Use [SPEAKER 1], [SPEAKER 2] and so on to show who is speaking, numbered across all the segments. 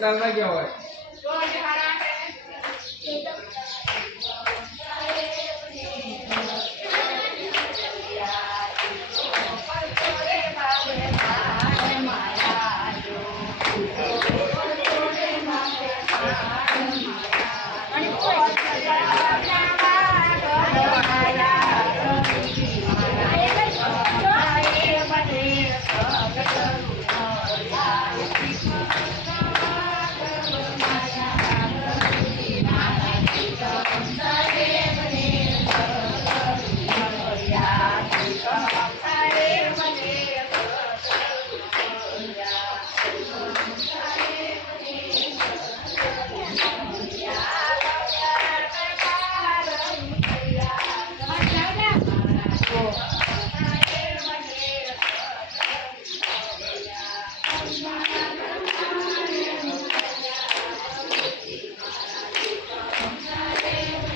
[SPEAKER 1] 三块九哎。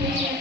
[SPEAKER 1] Amen.